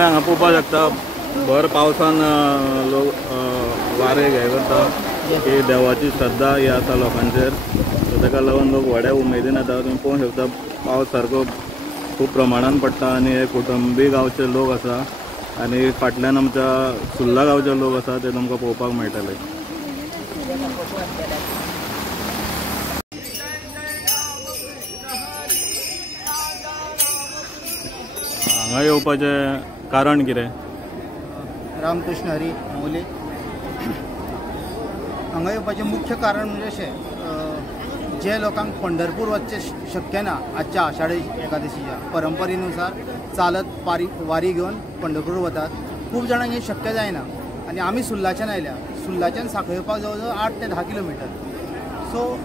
आपल्या हांगा पळोवपाक शकता भर पावसान लोक वारे घे करता की देवाची श्रद्धा ही आसा लोकांचेर, सो ताका लागून लोक व्हड्या उमेदीन येता। तुम्ही पळोवंक शकता पावस सारको खूब प्रमाणान पडटा आनी हे कुटुंबी गांवचे लोक आसा आनी फाटल्यान आमच्या सुर्ला गांवचे लोक आसा ते तुमकां पळोवपाक मेळटले। हांगा येवपाचें कारण कितें? रामकृष्ण हरी मोले। हांगा येवपाचें मुख्य कारण म्हणजे अशें, जे लोकांक पंढरपूर वचचें शक्य ना आजच्या आषाढी एकादशीच्या परंपरेनुसार चालत वारी घेवन पंढरपूर वतात, खूब जाणांक हें शक्य जायना आनी आमी सुर्लाच्यान आयल्या। सुर्लाच्यान सांखळे येवपाक जवळ जवळ 8 ते 10 किलोमिटर, सो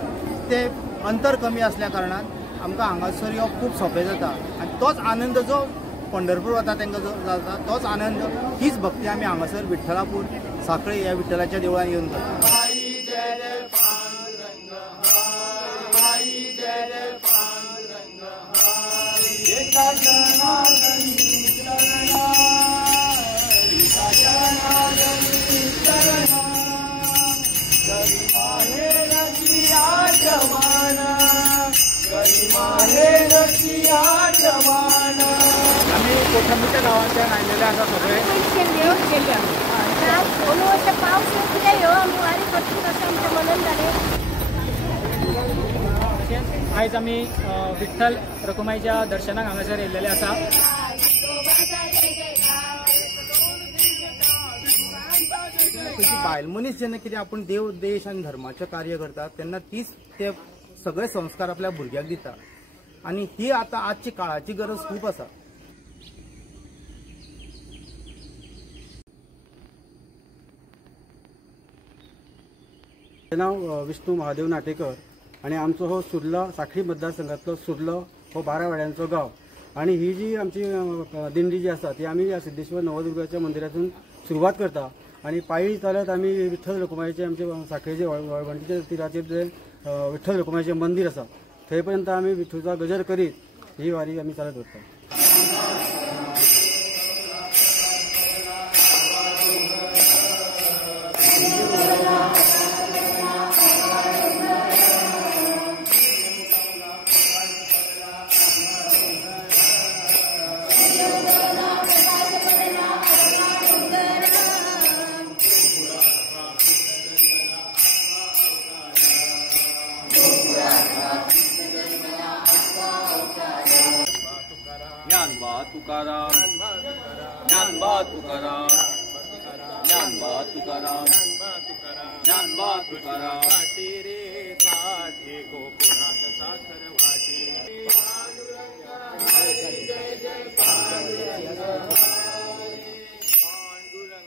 ते अंतर कमी असल्या कारणान आमकां हांगासर येवप खूब सोंपें जाता आनी तोच आनंद जो पंढरपूर वता तांकां जो जाता तोच आनंद, हीच भक्ती आमी हांगासर विठ्ठलापूर सांखळे ह्या विठ्ठलाच्या देवळान येवन करता। आम्ही कोथंबीच्या गावांच्यान आयलेले आसा सगळे। आयज आमी विठ्ठल रखुमाईच्या दर्शनाक हांगासर येयलेले आसा। बायल मनीस जेन्ना कितें आपूण देव देश आनी धर्माचें कार्य करता तेन्ना तीच ते सगळे संस्कार आपल्या भुरग्याक दिता आनी ही आतां आजची काळाची गरज खूब आसा। नाव विष्णू महादेव नाटेकर आणि आमचो हो सुर्ला सांखळी मतदारसंघातलो सुर्लो हो 12 वाड्यांचो गाव आणि ही जी आमची दिंडी जी आसा ती आमी या सिद्धेश्वर नवदुर्गाच्या मंदिरातून सुरवात करता आणि पायी चालत आमी विठ्ठल रखुमाईचे आमचे सांखळेचे वळवंटीच्या तिराचेर जे विठ्ठल रखुमाईचे मंदिर आसा थंय पर्यंत आमी विठ्ठलचा गजर करीत ही वारी आमी चालत वता। तुकाराम ज्ञानबा तुकाराम ज्ञानबा तुकाराम ज्ञानबा तुकाराम साठी रे साठी गोकुळात साखर वाटी पांडुरंग हरी जय जय पांडुरंग हरी पांडुरंग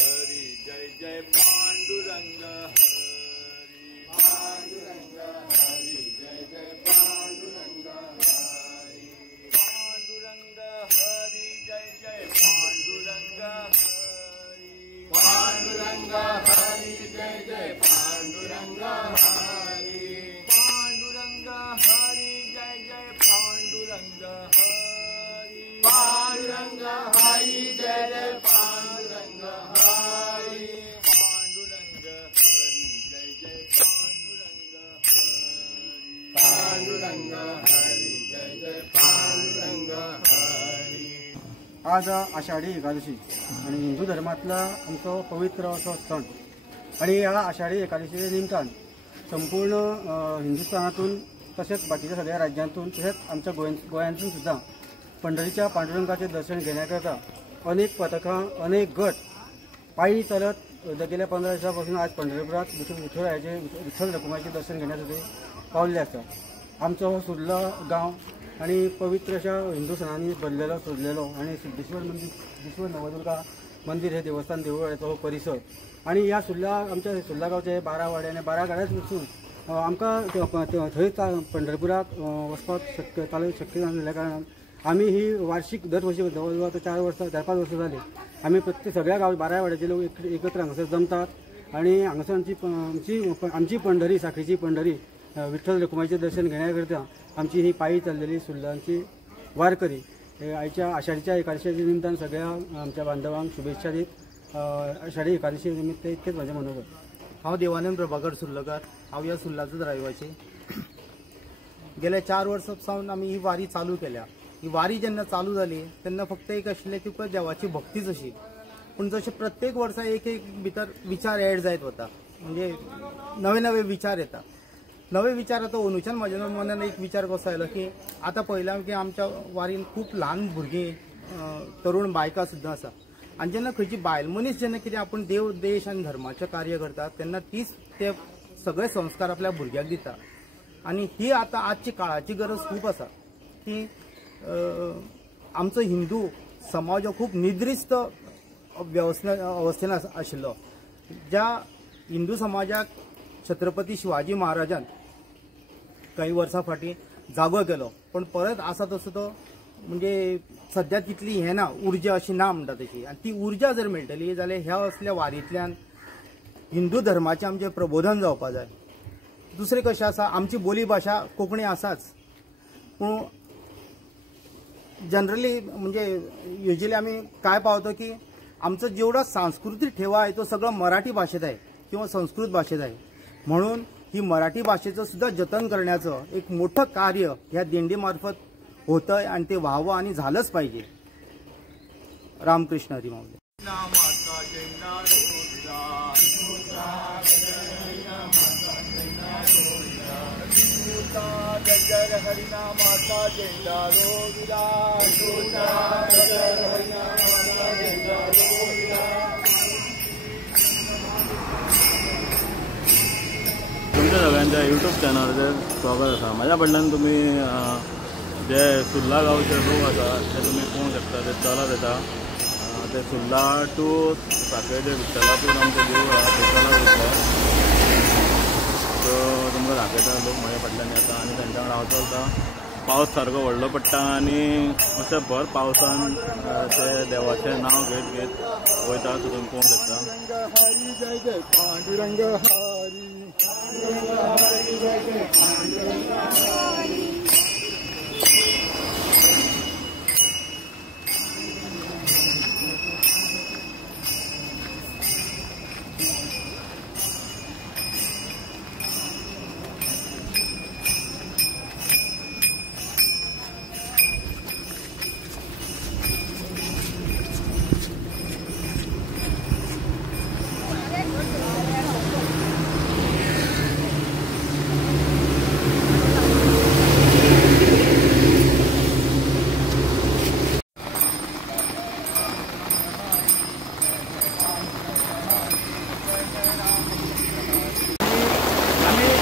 हरी जय जय पांडुरंग हरी पांडुरंग हरी जय जय पांडुरंग हरी पांडुरंग हरी जय जय पांडुरंग हरी पांडुरंग हरी जय जय पांडुरंग हरी पांडुरंग हरी जय जय पांडुरंग हरी पांडुरंग हरी जय जय पांडुरंग हरी पांडुरंग हरी जय जय पांडुरंग हरी। आज आषाढी एकादशी आणि हिंदू धर्मातला आमचो पवित्र असो सण आणि ह्या आषाढी एकादशीच्या निमतान संपूर्ण हिंदुस्थानातून तसेच बाकीच्या सगळ्या राज्यांतून तसेच आमच्या गोंयांतून सुद्धा पंढरीच्या पांडुरंगाचे दर्शन घेण्याकरता अनेक पथकां अनेक गट पायी चालत गेल्या 15 दिवसांपासून आज पंढरपुरात विठ्ठल रखुमाईचे दर्शन घेण्यासाठी पावले आसा। आमचो हो सुर्ला गांव आणि पवित्र अशा हिंदू सणांनी भरलेलो सोडलेलो आणि सिद्धेश्वर नवदुर्गा मंदिर हे देवस्थान देवळाचो हो परिसर आणि या आमच्या सुर्ला गांवचे 12 वाडे आणि 12 गाड्याच वचून आमकां थंय पंढरपुराक वचपाक शक्य नासलेल्या कारणान आमी ही वार्षिक दर वर्षी जवळ जवळ 4-5 वर्सां जाली आमी प्रत्येक सगळ्या गांव 12 वाड्याचे लोक एकत्र हांगासर जमतात आणि हांगासर आमची पंढरी सांखळीची पंढरी विठ्ठल रखुमाईचे दर्शन घेण्याकरता आमची ही पायी चाललेली सुर्लांची वारकरी आयच्या आषाढीच्या एकादशीच्या निमतान सगळ्या आमच्या बांधवांक शुभेच्छा दीत आषाढी एकादशी निमित्त इतकेच माझे मनोगत। हांव देवानंद प्रभाकर सुर्लकर, हांव ह्या सुर्लाचोच रहिवासी। गेल्या 4 वर्सां सावन आमी ही वारी चालू केल्या। ही वारी जेन्ना चालू जाली तेन्ना फक्त एक आशिल्लें की पळय देवाची भक्तीच अशी, पूण जशें प्रत्येक वर्सा एक भितर विचार एड जायत वता, म्हणजे नवे नवे विचार येता। नवे विचार आता अंदूच्यान म्हज्या मनान एक विचार कसो आयलो की आतां पळयलां की आमच्या वारीन खूब ल्हान भुरगीं, तरुण बायकां सुद्दां आसा, आनी जेन्ना खंयची बायल मनीस जेन्ना कितें आपूण देव देश आनी धर्माचें कार्य करता तेन्ना तीच ते सगळे संस्कार आपल्या भुरग्याक दिता। आनी ही आतां आजची काळाची गरज खूब आसा की आमचो हिंदू समाज हो खूब निद्रिस्त अवस्थेन आशिल्लो। ज्या हिंदू समाजाक छत्रपती शिवाजी महाराजान काही वर्सां फाटीं जागो केलो, पण परत आसा तसो तो म्हणजे सध्या तितली हें ना, उर्जा अशी ना म्हणटा तशी। आनी ती उर्जा जर मेळटली जाल्यार ह्या असल्या वारींतल्यान हिंदू धर्माचें आमचें प्रबोधन जावपाक जाय। दुसरें कशें आसा, आमची बोली भाशा कोंकणी आसाच, पूण जनरली म्हणजे युजली आमी काय पावतो की आमचो जेवढा सांस्कृतिक ठेवा आहे तो सगळो मराठी भाषेत आहे किंवा संस्कृत भाषेत आहे, म्हणून ही मराठी भाषेचं सुद्धा जतन करण्याचं एक मोठं कार्य ह्या दिंडीमार्फत होतंय आणि ते व्हावं आणि झालंच पाहिजे। रामकृष्ण हरी माऊली। तुमच्या सगळ्यांच्या यूट्यूब चॅनलाचेर स्वागत आसा। म्हाज्या कडल्यान तुमी जे सुर्ला गांवचे लोक आसा ते तुमी पळोवंक शकता, ते चलत येता ते सुर्ला टू साखळेचे विठ्ठलापूर आमचें देवूळ आसा ते चलत वयता। सो तुमकां दाखयता लोक म्हाज्या फाटल्यान येता आनी तांच्या वांगडा हांव चलता। पावस सारको व्हडलो पडटा आनी अशें भर पावसान ते देवाचें नांव घेत घेत वयता, सो तुमी पळोवंक शकता। हरी जय जय पांडुरंग हरी।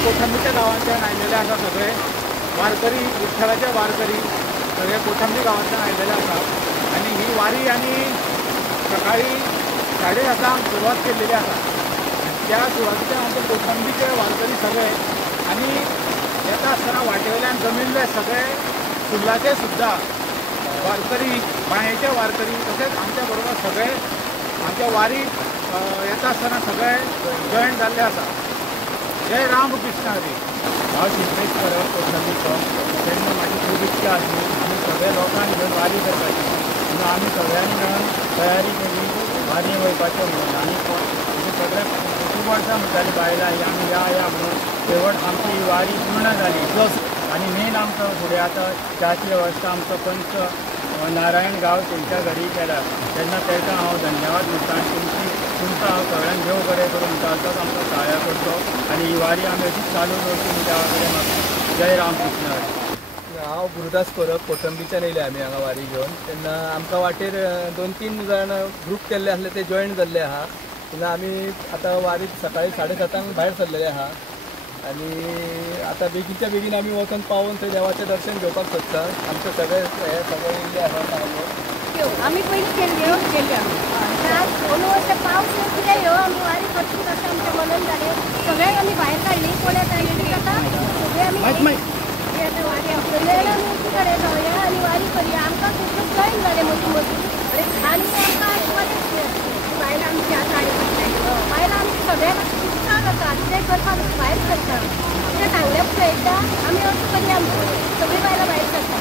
कोथंबीच्या गावांतल्यान आयलेले आसा सगळे वारकरी, विठ्ठलाचे वारकरी सगळे कोथंबी गावांतल्यान आयलेले आसा। आनी ही वारी आमी सकाळी 7:30 सुरवात केल्लेली आसा। त्या सुरवातीच्या आमचे कोथंबीचे वारकरी सगळे आनी येता आसतना वाटेवयल्यान जमिल्ले सगळे सुर्लाचे सुद्धा वारकरी, बायेचे वारकरी तशेंच आमच्या बरोबर सगळे आमच्या वारीक येता आसतना सगळे जॉयन जाल्ले आसा। जय रामकृष्ण हरी। हांव शिल्पेश करप कोथंबीचो। तेन्ना म्हाजी खूब इच्छा आसली आमी सगळे लोकांक घेवन वारी करपाची, म्हणून आमी सगळ्यांनी मेळून तयारी केली वारी वयपाचें म्हणून। आनी सगळे खूब वर्सां म्हणटालीं बायलां आमी या म्हणून, शेवट आमची वारी पूर्ण जाली। आनी मेन आमचो फुडें आतां 4ची अवस्था आमचो पंच नारायण गांव तेंच्या घरी केला, तेन्ना ताका हांव धन्यवाद दिता। तुमकां हांव सगळ्यांक देव बरें करून चालतोच आमकां सहाय्य करतो आनी ही वारी आमी अशीच चालू दवरची देवा कडेन मागता। जय रामकृष्ण हरी। हांव गुरुदास परब कोथंबीच्यान येयले आमी हांगा वारी घेवन। तेन्ना आमकां वाटेर 2-3 जाण ग्रूप केल्ले आसले ते जॉयन जाल्ले आहा। तेन्ना आमी आतां वारीक सकाळी 7:30 भायर सरलेले आहा आनी आतां बेगीनच्या बेगीन आमी वचून पावून थंय देवाचें दर्शन घेवपाक सोदता। आमचे सगळे हे सगळे येयल्ले आसा आम्ही पयलीं केल्ली आज 2 वर्सां पावस कितें ह्यो आमी वारी करची अशें आमच्या मनान जालें। सगळ्यांक आमी भायर काडली, कोण्याक आयली आतां सगळे आमी वारी आपल्या आमी कडेन जावया आनी वारी करया। आमकां खूब जॉयन जालें मदीं आनी आमकां बरें बायलां आमची आतां बायलां आमची सगळ्यांक उत्साह आसा कितें करपाक भायर सरता। कितें सांगलें पळयता आमी अशें करया, सगळीं बायलां भायर सरता।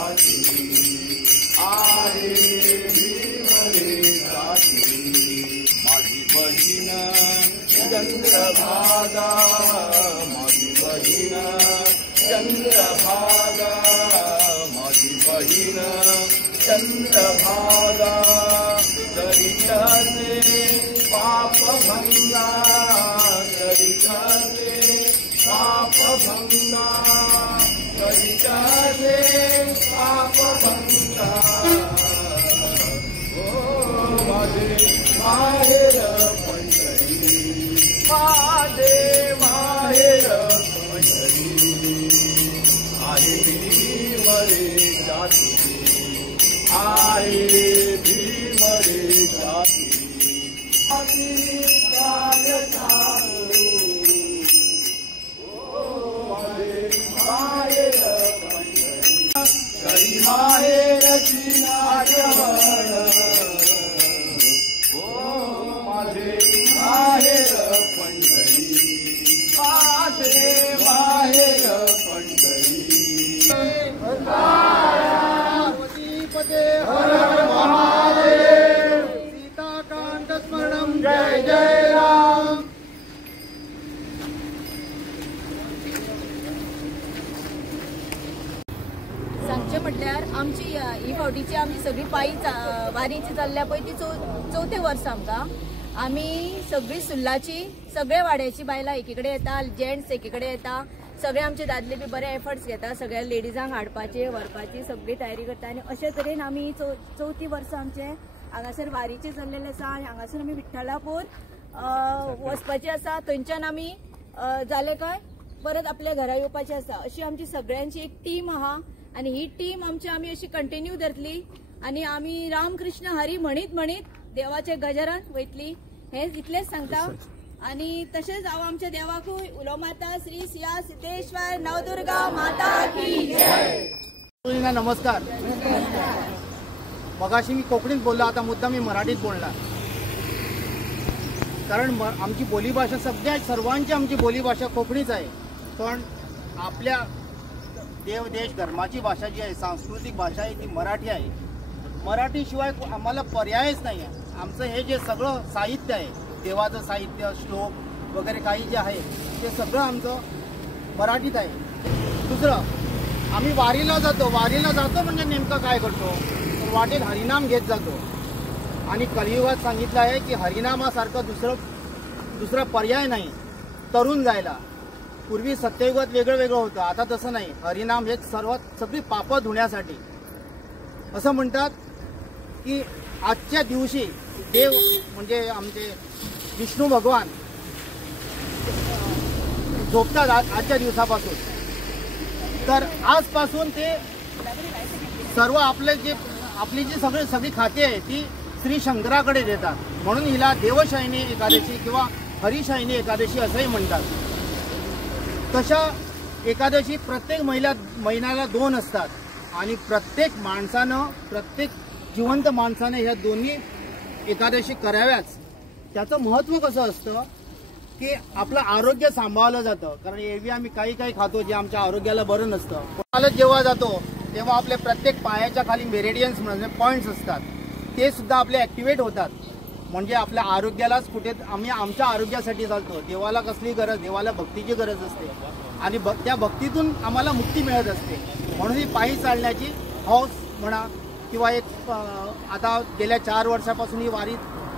माझी बहीण चंद्रभागा, माझी बहीण चंद्रभागा, माझी बहीण चंद्रभागा, करिताते पापभंगा, करिताते पापभंगा, करिताते पापभंगा. माझे माहेर पंढरी, माझे माहेर पंढरी, आहे भीमरे जाती, आहे भीमरे जाती. काल चालू, माझे माहेर पंढरी, करी माहेरची आठवण, माझे माहेर पंढरी, माझे माहेर पंढरी. पते हर महादेव, सीताकांत स्मरणं, जय जय राम. सांगचे म्हटल्यार आमची ही फावटीची आमची सगळी पायी वारीची चल्ल्या पळय ती चवथे वर्स आमकां. आमी सगळी सुल्लाची, सगळे वाड्याची बायलां एकीकडे येता, जेंट्स एकीकडे येता, सगळे आमचे दादले बी बरे एफर्ट्स घेता, सगळ्या लेडीजांक हाडपाचे व्हरपाची सगळी तयारी करता. आनी अशे तरेन आमी चवथी वर्स आमचे हांगासर वारीचे चल्लेले आसा. आनी हांगासर आमी विठ्ठलापूर वचपाचे आसा. थंयच्यान आमी जाले काय परत आपल्या घरा येवपाचे आसा. अशी आमची सगळ्यांची एक टीम आहा. आणि ही टीम आमी अशी कंटिन्यू धरतली आणि आमी रामकृष्ण हरी म्हणीत म्हणीत देवाचे गजरान वयतली. हे इतलेच सांगता. आणि तसेच हांव आमच्या देवाकूय उलो माता श्री सिया सिद्धेश्वर नवदुर्गा माता की जय. नमस्कार. मगाशी मी कोकणीत बोललो, आता मुद्दा मी मराठीत बोलणार. कारण आमची बोलीभाषा सर्वांची आमची बोलीभाषा कोकणीच आहे. पण आपल्या देव देश धर्माची भाषा जी आहे, सांस्कृतिक भाषा आहे ती मराठी आहे. मराठीशिवाय आम्हाला पर्यायच नाही आहे. आमचं हे जे सगळं साहित्य आहे, देवाचं साहित्य, श्लोक वगैरे काही जे आहे ते सगळं आमचं मराठीत आहे. दुसरं, आम्ही वारीला जातो म्हणजे नेमकं काय करतो, वाटेत हरिनाम घेत जातो. आणि कलियुगात सांगितलं आहे की हरिनामासारखं दुसरा पर्याय नाही तरुण जायला. पूर्वी सत्ययुगात वेगळं होतं, आता तसं नाही. हरिनाम हे सगळी पापं धुण्यासाठी. असं म्हणतात की आजच्या दिवशी देव म्हणजे आमचे विष्णू भगवान झोपतात आजच्या दिवसापासून. तर आजपासून ते सर्व आपली जी सगळी खाते आहे ती श्री शंकराकडे देतात. म्हणून हिला देवशायनी एकादशी किंवा हरिशायनी एकादशी असंही म्हणतात. तशा एकादशी प्रत्येक महिन्याला 2 असतात. आणि प्रत्येक जिवंत माणसानं ह्या दोन्ही एकादशी कराव्याच. त्याचं महत्त्व कसं असतं की आपलं आरोग्य सांभाळलं जातं. कारण एरवी आम्ही काही खातो जे आमच्या आरोग्याला बरं नसतं. चालत जेव्हा जातो तेव्हा आपल्या प्रत्येक पायाच्या खाली मेरिडियन्स म्हणजे पॉईंट्स असतात, ते सुद्धा आपले ॲक्टिवेट होतात. म्हणजे आपल्या आरोग्यालाच आम्ही आमच्या आरोग्यासाठी चालतो. देवाला कसली गरज, देवाला भक्तीची गरज असते. आणि त्या भक्तीतून आम्हाला मुक्ती मिळत असते. म्हणून ही पायी चालण्याची हौस म्हणा किंवा एक आता गेल्या 4 वर्षापासून ही वारी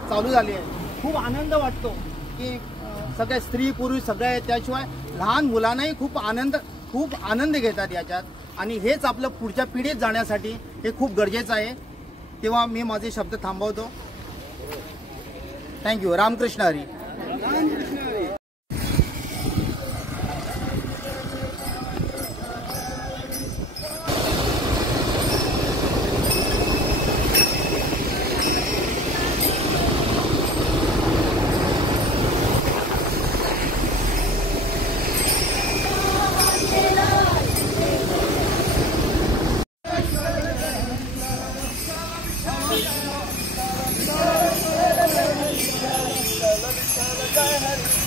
चालू झाली आहे. खूप आनंद वाटतो की सगळे स्त्री पुरुष सगळे आहेत. त्याशिवाय लहान मुलांनाही खूप आनंद घेतात याच्यात. आणि हेच आपलं पुढच्या पिढीत जाण्यासाठी हे खूप गरजेचं आहे. तेव्हा मी माझे शब्द थांबवतो. थँक्यू. रामकृष्ण हरी. जय हरी.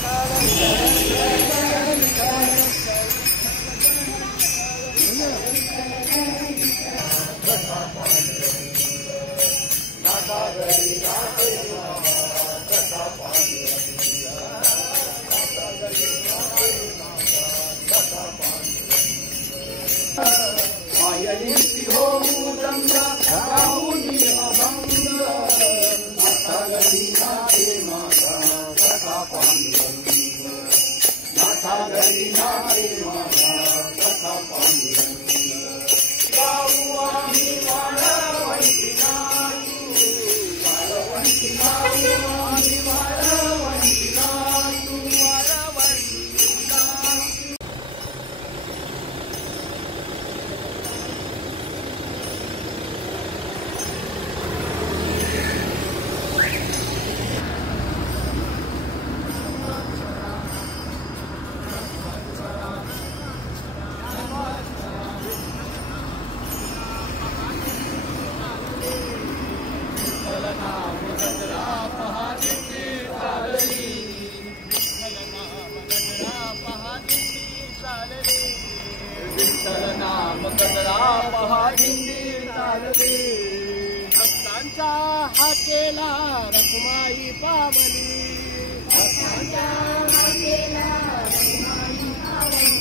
भक्तांच्या हाकेला रखमाई पावली, भक्तांच्या हाकेला रखमाई पावली.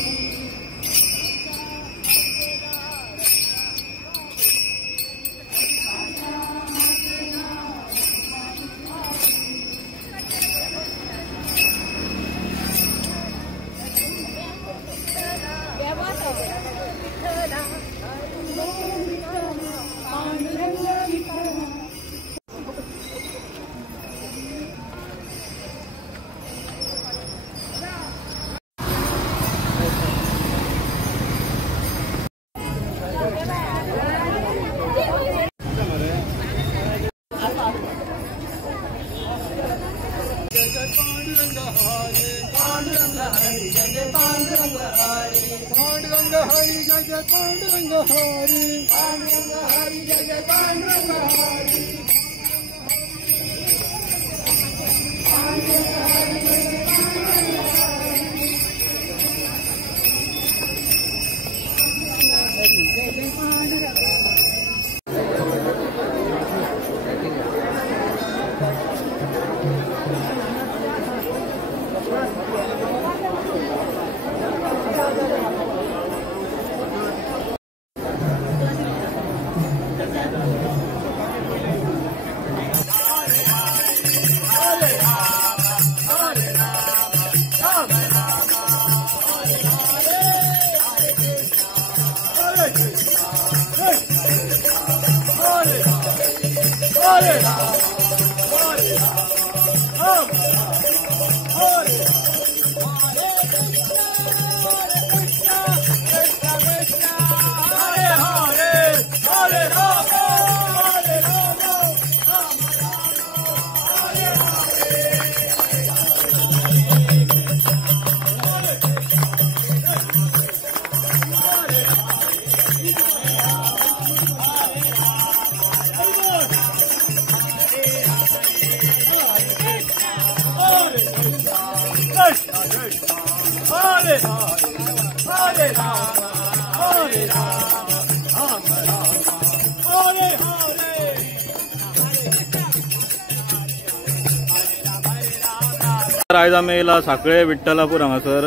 आयज आमी येयला साखळे विठ्ठलापूर हांगासर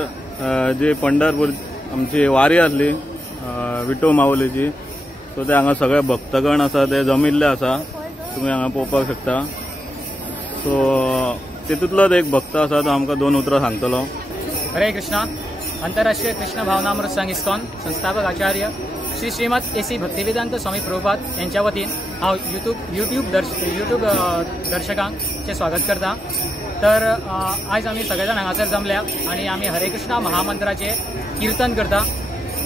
जी पंढरपूर आमची वारी आसली विठो माऊलीची. सो ते हांगा सगळे भक्तगण आसा ते जमिल्ले आसा, तुमी हांगा पळोवपाक शकता. सो तितूंतलोच एक भक्त आसा तो आमकां 2 उतरां सांगतलो. हरे कृष्णा. आंतरराष्ट्रीय कृष्ण भावनामृत संघ इस्कॉन संस्थापक आचार्य श्री श्रीमद एसी भक्तिवेदांत स्वामी प्रभुपाद यांच्या वतीन हांव युट्यूब दर्शकांचे स्वागत करता. तर आज आम्ही सगळेजण हांगासर जमल्या आणि आम्ही हरे कृष्णा महामंत्राचे कीर्तन करता.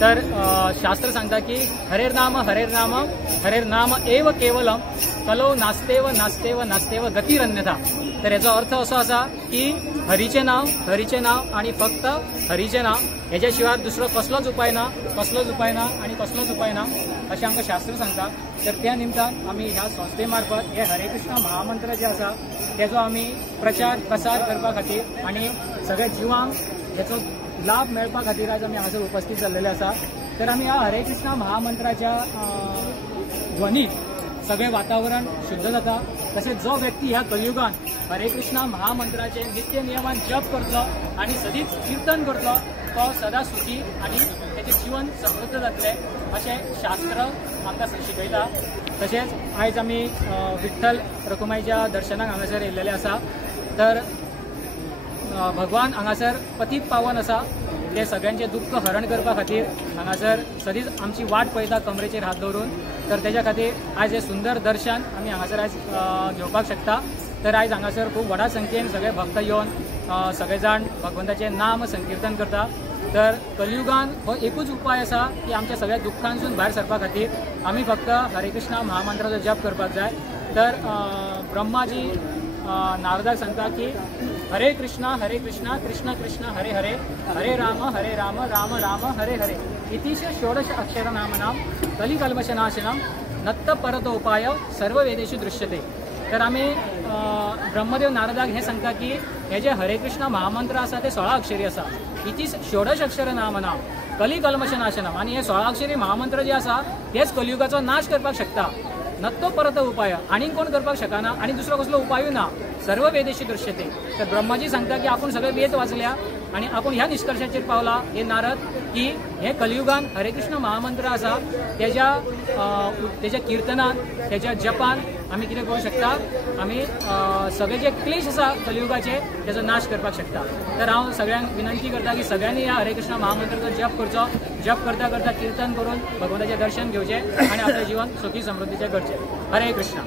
तर शास्त्र सांगता की हरेर नाम एव केवलम कलो नास्तेव नास्तेव नास्तेव गतिरन्यथा. तर याचा अर्थ असा असा की हरीचे नाव आणि फक्त हरीचे नाव, याच्या शिवाय दुसरं कसलोच उपाय ना अशें आमकां शास्त्र सांगता. तर त्या निमतान आमी ह्या संस्थेमार्फत हे हरे कृष्ण महामंत्र जे आसा तेजो आमी प्रचार प्रसार करपा खातीर आनी सगळ्या जिवांक हेचो लाभ मेळपा खातीर आज आमी हांगासर उपस्थित जाल्लेले आसा. तर आमी ह्या हरे कृष्ण महामंत्राच्या ध्वनीत सगळे वातावरण शुद्ध जाता. तसेच जो व्यक्ती ह्या कलियुगान हरे कृष्ण महामंत्राचे नित्य नियमान जप करतलो आणि सदीच कीर्तन करतलो तो सदा सुखी आणि त्याचे जीवन समृद्ध जातले अशें शास्त्र आमकां शिकयता। तशेंच आयज आमी विठ्ठल रखुमाईच्या दर्शनाक हांगासर येयलेले आसा। तर भगवान हांगासर पतीत पावन आसा, ते सगळ्यांचे दुःख हरण करपा खातीर हांगासर सदींच आमची वाट पळयता कमरेचेर हात दवरून। तर तेज्या खातीर आयज हे सुंदर दर्शन आमी हांगासर आयज घेवपाक शकता। तर आयज हांगासर खूब व्हडा संख्येन सगळे भक्त येवन सगळे जाण भगवंताचें नाम संकीर्तन करता। तर कलियुगान हो एकूच उपाय आसा की आमच्या सगळ्या दुःखांसून भायर सरपा खातीर आमी फक्त हरे कृष्णा महामंत्राचो जप करपाक जाय। तर ब्रह्माजी नारदाक सांगता की हरे कृष्णा कृष्ण कृष्ण हरे हरे, हरे राम राम राम हरे हरे इतिश षोडश अक्षरनामनाम कलिकल्मषनाशनम नत्त परतो उपाय सर्व वेदेषु दृश्यते। तर आमी ब्रह्मदेव नारदाक हे सांगता की हे जे हरे कृष्ण महामंत्र आसा ते 16 अक्षरी आसा, इतिश षोडश अक्षरनामनाम कलिकल्मषनाशनम, आणि हे 16 अक्षरी महामंत्र जे आसा तेच कलियुगाचो नाश करपाक शकता। नत्तो परत उपाय आणि कोण करपाक शकना आणि दुसरो कसलो उपाय ना, सर्व वेदेशी दृश्यते। तर ब्रह्माजी सांगता की आपण सगळे वेद वाचल्या आणि आपण ह्या निष्कर्षाचेर पावला हे नारद की हे कलियुगान हरे कृष्ण महामंत्र आसा तेज्या कीर्तनान तेज्या जपान आमी कितें करूं शकता, आमी सगळे जे क्लेश आसा कलियुगाचे तेजो नाश करपाक शकता। तर हांव सगळ्यांक विनंती करता की सगळ्यांनी ह्या हरे कृष्ण महामंत्राचो जप करचो, जप करता करता कीर्तन करून भगवंताचें दर्शन घेवचें आणि आपलें जीवन सुखी समृद्धीचें करचें। हरे कृष्ण।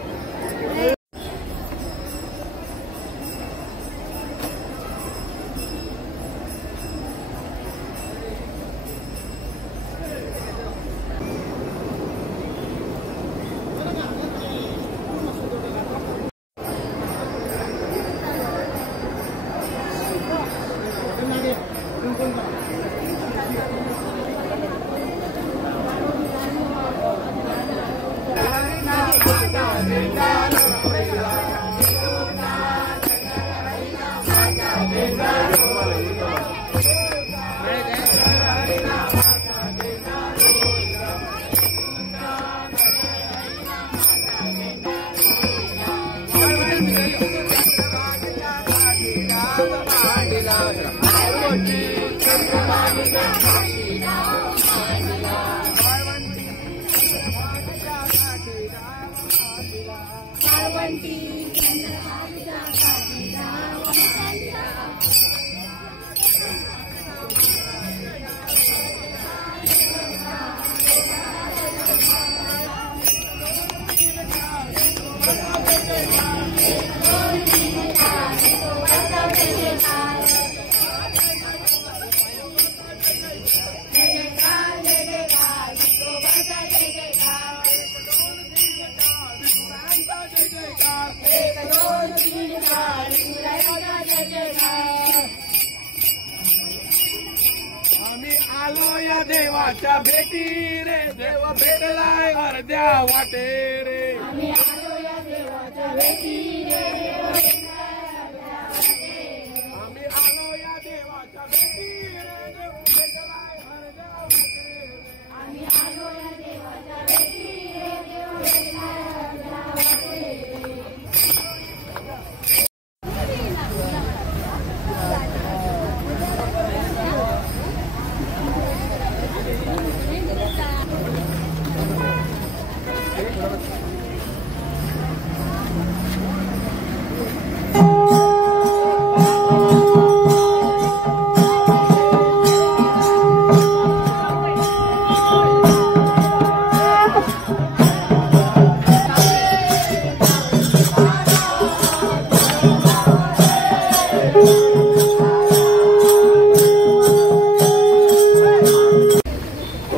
देवाच्या भेटी रे, देव भेटलाय अर्ध्या वाटे रे। आम्ही आलो या देवाच्या भेटी रे, देव भेटलाय अर्ध्या वाटे। आम्ही आलो या देवाच्या भेटी रे, देव भेटलाय अर्ध्या वाटे। आम्ही आलो या देवाच्या भेटी रे, देव भेटलाय अर्ध्या वाटे।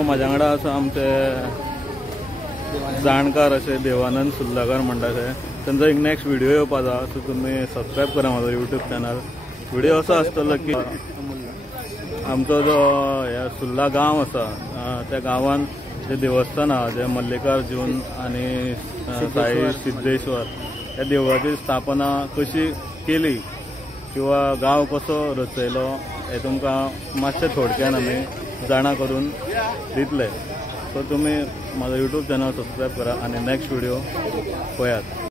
म्हाज्या वांगडा आसा आमचे जाणकार असे देवानंद सुर्लाकर म्हणटा ते, तांचो एक नेक्स्ट व्हिडिओ येवपा आसा, सो तुमी सबस्क्रायब करा म्हाजो यूट्यूब चॅनल। व्हिडिओ असो आसतलो की आमचो जो ह्या सुर्ला गांव आसा त्या गांवान जे देवस्थान आहा जे मल्लिकार्जुन आनी साई सिद्धेश्वर ह्या देवळाची स्थापना कशी केली किंवा गांव कसो रचयलो हे तुमकां मातशें थोडक्यान आमी जाणा करून दितले। सो तुमी म्हाजो यूट्यूब चॅनल सबस्क्रायब करा आणि नेक्स्ट व्हिडिओ पळयात।